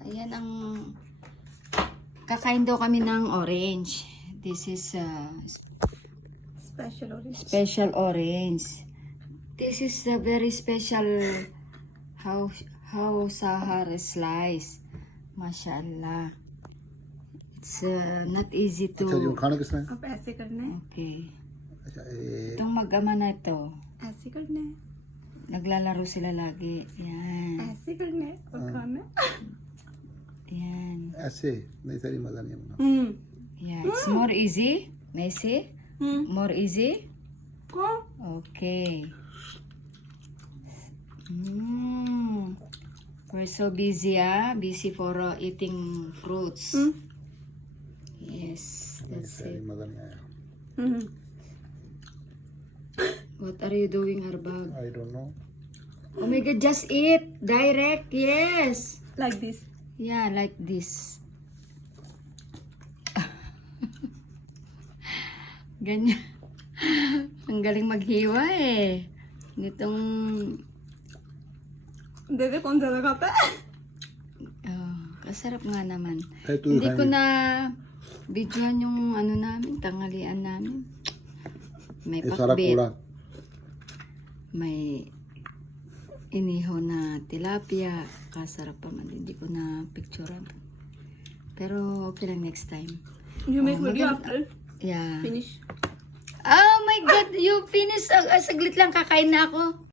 Ayan ang kakain daw kami ng orange. This is Special orange. special orange. This is a very special how Sahara slice. Mashallah. It's not easy to. अच्छा जी वो खाना किसने अब ऐसे करना है, Okay. अच्छा ये Itong mag-ama na ito. ऐसे करना है, Naglalaro sila lagi. Yan. ऐसे करना है और खाना। Yan. ऐसे नहीं सारी मजा नहीं है Yeah. It's more easy. Messi? More easy? कौन? Okay. We're so busy, busy for eating fruits. Yes, नहीं that's सारी it. मजा नहीं आया What are you doing, Arbag? I don't know Oh my God, just eat direct. Yes. Like this. Yeah, like this. Ganyan. Ang galing maghiwa eh. Nitong दे दे कौन ज्यादा खाता है? kasarap nga naman. Eh, tuloy Hindi ko kayo. na videoan yung ano namin, tanghalian namin. May ये सारा pakbit, कूड़ा may inihaw na tilapia. Kasarap pa man. Hindi ko na picturean. Pero okay lang next time. You make video maganda. after Yeah. finish. Oh my God! You finish. Saglit lang kakain na ako.